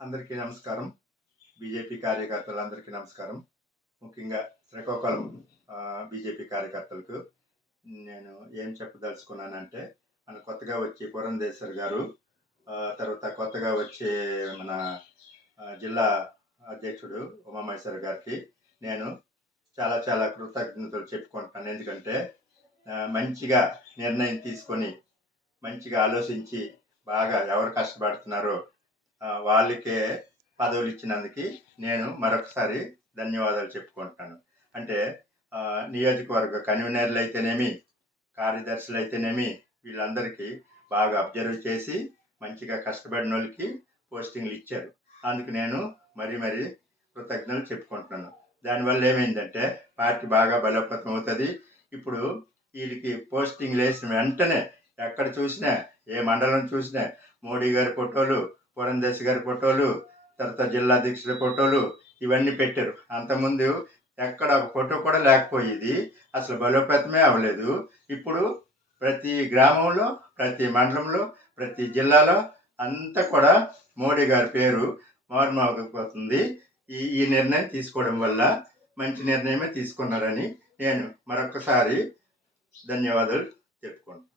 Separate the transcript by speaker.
Speaker 1: అందరికీ నమస్కారం. బీజేపీ కార్యకర్తలందరికీ నమస్కారం. ముఖ్యంగా శ్రీకాకుళం బీజేపీ కార్యకర్తలకు నేను ఏం చెప్పదలుచుకున్నానంటే మన కొత్తగా వచ్చే పురంధేశ్వర్ గారు తర్వాత కొత్తగా వచ్చే మన జిల్లా అధ్యక్షుడు ఉమామహేశ్వర్ గారికి నేను చాలా చాలా కృతజ్ఞతలు చెప్పుకుంటాను ఎందుకంటే మంచిగా నిర్ణయం తీసుకొని మంచిగా ఆలోచించి బాగా ఎవరు కష్టపడుతున్నారో వాళ్ళకే పదవులు ఇచ్చినందుకు నేను మరొకసారి ధన్యవాదాలు చెప్పుకుంటున్నాను. అంటే నియోజకవర్గ కన్వీనర్లు అయితేనేమి కార్యదర్శులు అయితేనేమి వీళ్ళందరికీ బాగా అబ్జర్వ్ చేసి మంచిగా కష్టపడిన వాళ్ళకి పోస్టింగ్లు ఇచ్చారు. అందుకు నేను మరీ మరీ కృతజ్ఞతలు చెప్పుకుంటున్నాను. దానివల్ల ఏమైందంటే పార్టీ బాగా బలోపేతం అవుతుంది. ఇప్పుడు వీళ్ళకి పోస్టింగ్లు వేసిన వెంటనే ఎక్కడ చూసినా ఏ మండలం చూసినా మోడీ గారి ఫోటోలు పురంధేశ్ గారి ఫోటోలు తర్వాత జిల్లా అధ్యక్షుల ఫోటోలు ఇవన్నీ పెట్టారు. అంతకుముందు ఎక్కడ ఒక ఫోటో కూడా లేకపోయేది. అసలు బలోపేతమే అవ్వలేదు. ఇప్పుడు ప్రతి గ్రామంలో ప్రతి మండలంలో ప్రతి జిల్లాలో అంతా కూడా మోడీ గారి పేరు మారుమోగిపోతుంది. ఈ ఈ నిర్ణయం తీసుకోవడం వల్ల మంచి నిర్ణయమే తీసుకున్నారని నేను మరొకసారి ధన్యవాదాలు చెప్పుకుంటాను